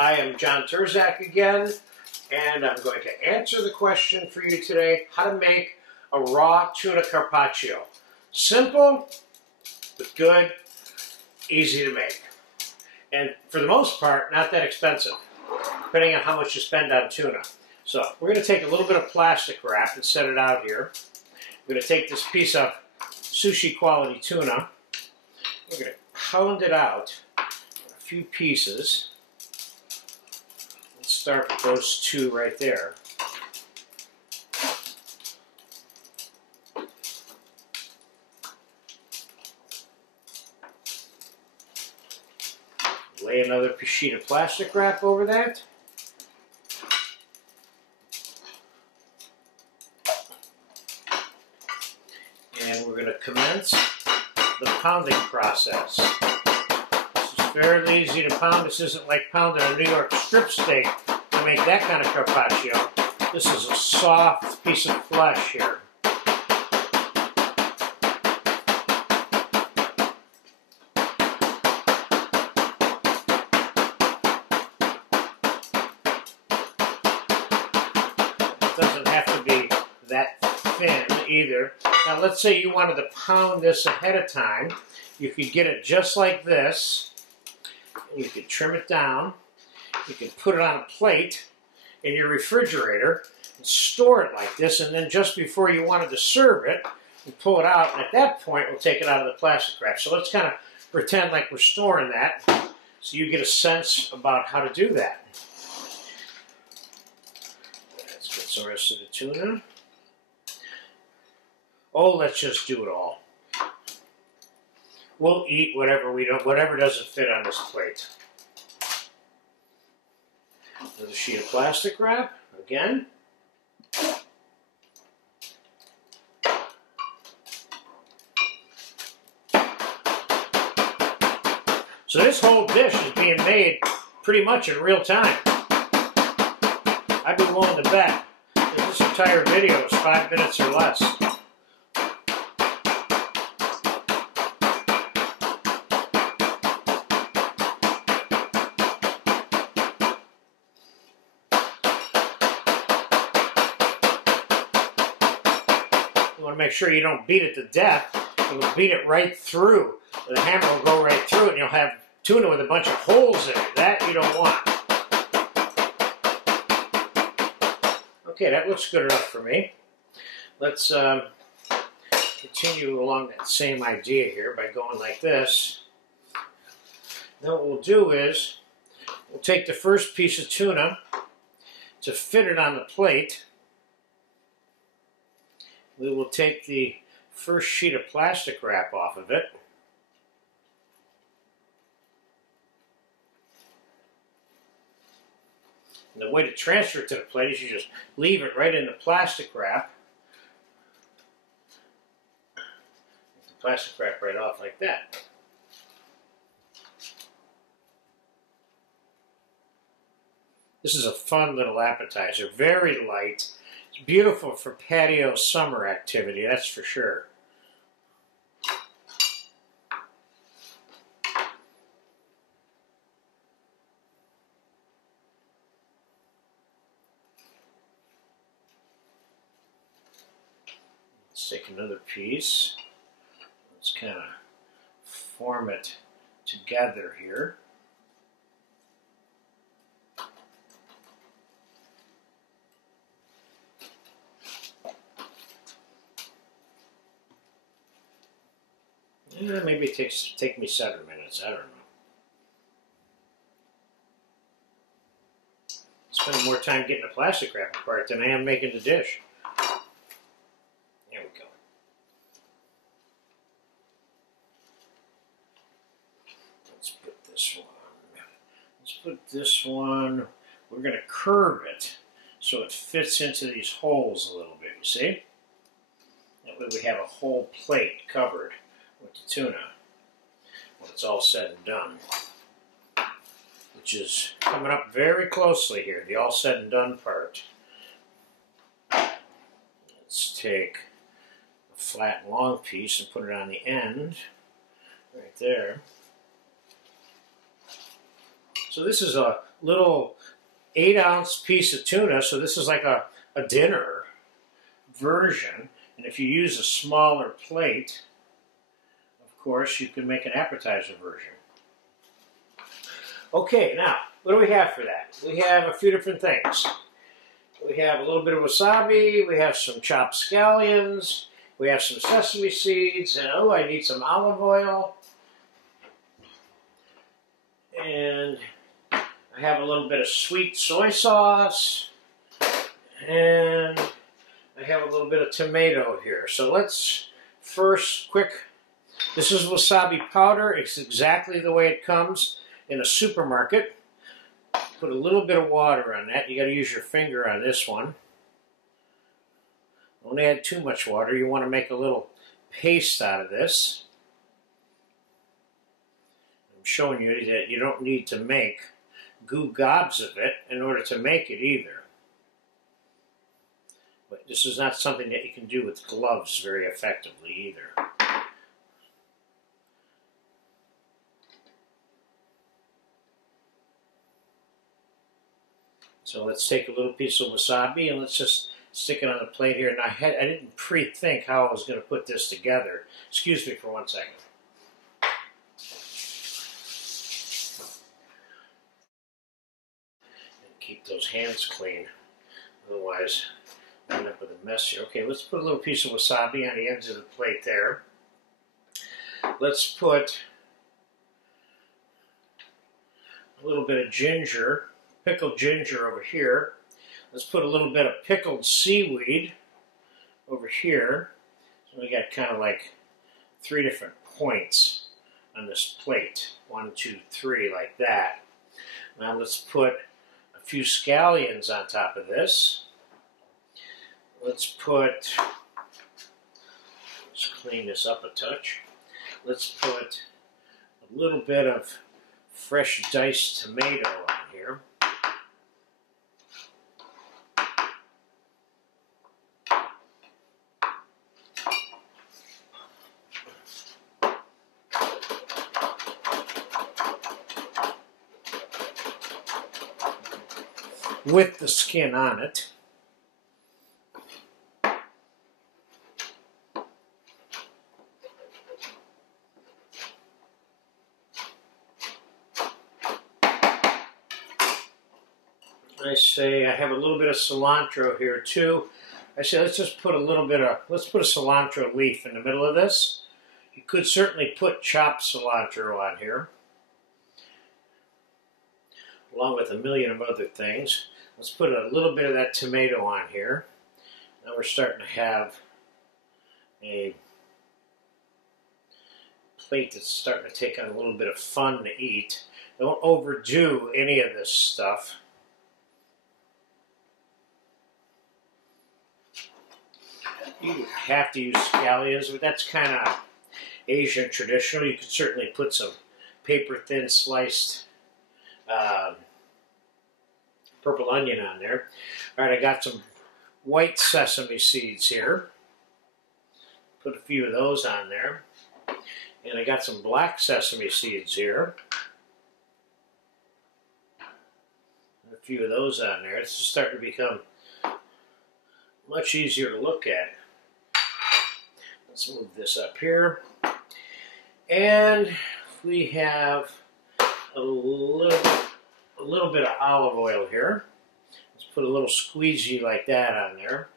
I am John Terzak again, and I'm going to answer the question for you today, how to make a raw tuna carpaccio. Simple, but good, easy to make. And for the most part, not that expensive, depending on how much you spend on tuna. So we're going to take a little bit of plastic wrap and set it out here. We're going to take this piece of sushi quality tuna. We're going to pound it out in a few pieces. Let's start with those two right there. Lay another sheet of plastic wrap over that. And we're going to commence the pounding process. This is fairly easy to pound. This isn't like pounding a New York strip steak to make that kind of carpaccio. This is a soft piece of flesh here. It doesn't have to be that thin either. Now let's say you wanted to pound this ahead of time. You could get it just like this. You could trim it down. You can put it on a plate in your refrigerator and store it like this, and then just before you wanted to serve it, you pull it out, and at that point we'll take it out of the plastic wrap. So let's kind of pretend like we're storing that so you get a sense about how to do that. Let's get some rest of the tuna. Oh, let's just do it all. We'll eat whatever doesn't fit on this plate. Another sheet of plastic wrap, again. So this whole dish is being made pretty much in real time. I'd be willing to bet that this entire video is 5 minutes or less. You want to make sure you don't beat it to death. You'll beat it right through. The hammer will go right through it, and you'll have tuna with a bunch of holes in it. That you don't want. Okay, that looks good enough for me. Let's continue along that same idea here by going like this. Then what we'll do is we'll take the first piece of tuna to fit it on the plate. We will take the first sheet of plastic wrap off of it. And the way to transfer it to the plate is you just leave it right in the plastic wrap. Get the plastic wrap right off like that. This is a fun little appetizer, very light. It's beautiful for patio summer activity, that's for sure. Let's take another piece. Let's kind of form it together here. Yeah, maybe it take me 7 minutes. I don't know. Spending more time getting the plastic wrap apart than I am making the dish. There we go. Let's put this one. Let's put this one. We're going to curve it so it fits into these holes a little bit. You see? That way we have a whole plate covered with the tuna when it's all said and done, which is coming up very closely here, the all said and done part. Let's take a flat and long piece and put it on the end right there. So this is a little 8-ounce piece of tuna, so this is like a dinner version. And if you use a smaller plate, of course, you can make an appetizer version. Okay, now, what do we have for that? We have a few different things. We have a little bit of wasabi, we have some chopped scallions, we have some sesame seeds, and oh, I need some olive oil. And I have a little bit of sweet soy sauce, and I have a little bit of tomato here. So let's first this is wasabi powder. It's exactly the way it comes in a supermarket. Put a little bit of water on that. You got to use your finger on this one. Don't add too much water. You want to make a little paste out of this. I'm showing you that you don't need to make goo gobs of it in order to make it either. But this is not something that you can do with gloves very effectively either. So let's take a little piece of wasabi and let's just stick it on the plate here. And I didn't pre-think how I was going to put this together. Excuse me for 1 second. And keep those hands clean. Otherwise, I end up with a mess here. Okay, let's put a little piece of wasabi on the ends of the plate there. Let's put a little bit of ginger. Pickled ginger over here. Let's put a little bit of pickled seaweed over here. So we got kind of like 3 different points on this plate. 1, 2, 3, like that. Now let's put a few scallions on top of this. Let's clean this up a touch. Let's put a little bit of fresh diced tomato on here. With the skin on it. I say I have a little bit of cilantro here too. I say let's just put a little bit of, let's put a cilantro leaf in the middle of this. You could certainly put chopped cilantro on here, along with a million of other things. Let's put a little bit of that tomato on here. Now we're starting to have a plate that's starting to take on a little bit of fun to eat. Don't overdo any of this stuff. You have to use scallions, but that's kind of Asian traditional. You could certainly put some paper thin sliced purple onion on there. All right, I got some white sesame seeds here. Put a few of those on there. And I got some black sesame seeds here. A few of those on there. It's just starting to become much easier to look at. Let's move this up here. And we have a little bit of olive oil here. Let's put a little squeegee like that on there.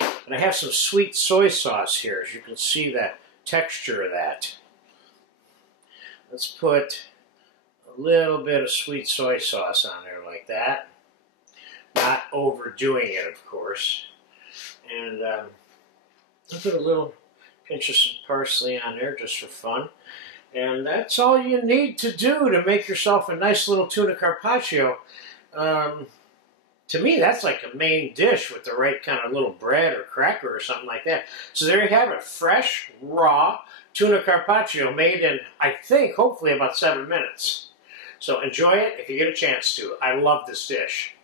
And I have some sweet soy sauce here, as you can see that texture of that. Let's put a little bit of sweet soy sauce on there like that. Not overdoing it, of course. And I'll put a little pinch of some parsley on there just for fun. And that's all you need to do to make yourself a nice little tuna carpaccio. To me, that's like a main dish with the right kind of little bread or cracker or something like that. So there you have it, fresh, raw tuna carpaccio made in, I think, hopefully about 7 minutes. So enjoy it if you get a chance to. I love this dish.